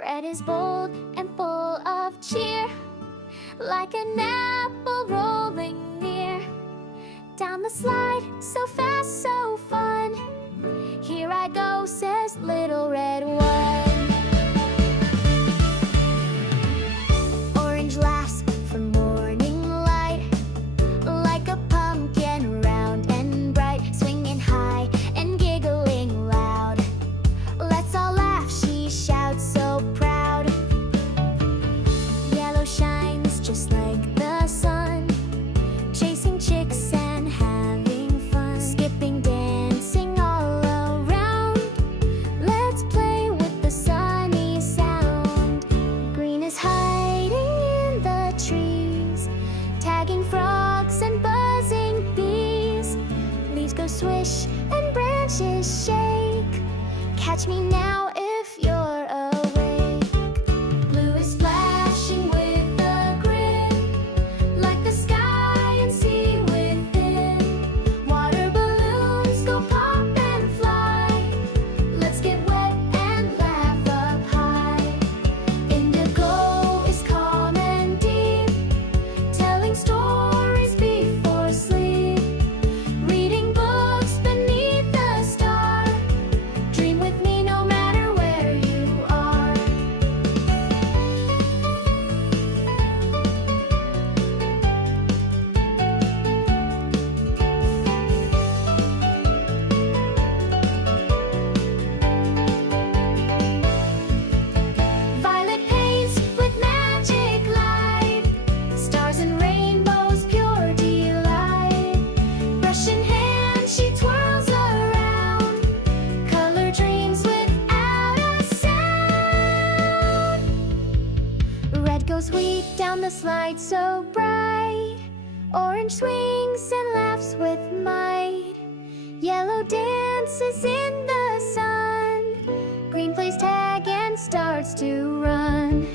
Red is bold and full of cheer, like an apple rolling near. Down the slide, so fast, so fun. Here I go, says little red one. Orange laughs from morning light, like a pumpkin round and bright, swinging high and giggling loud. Let's all laugh, she shouts so proud. Yellow shines just like the sun, chasing chicks and having fun, skipping, dancing all around. Let's play with the sunny sound. Green is hiding in the trees, tagging frogs and buzzing bees. Leaves go swish and branches shake. Catch me now if you're awake. Blue is flashing with a grin, like the sky and sea within. Water balloons go pop and fly. Let's get wet and laugh up high. Indigo is calm and deep, telling stories before sleep, reading books beneath the star. Dream with me no matter where you are. Violet paints with magic light, stars and rainbows, pure delight. Brush in hand, she twirls around, color dreams without a sound. Red goes sweet down the slide so bright, orange swings and laughs with might. Yellow dances in the sun, green plays tag and starts to run.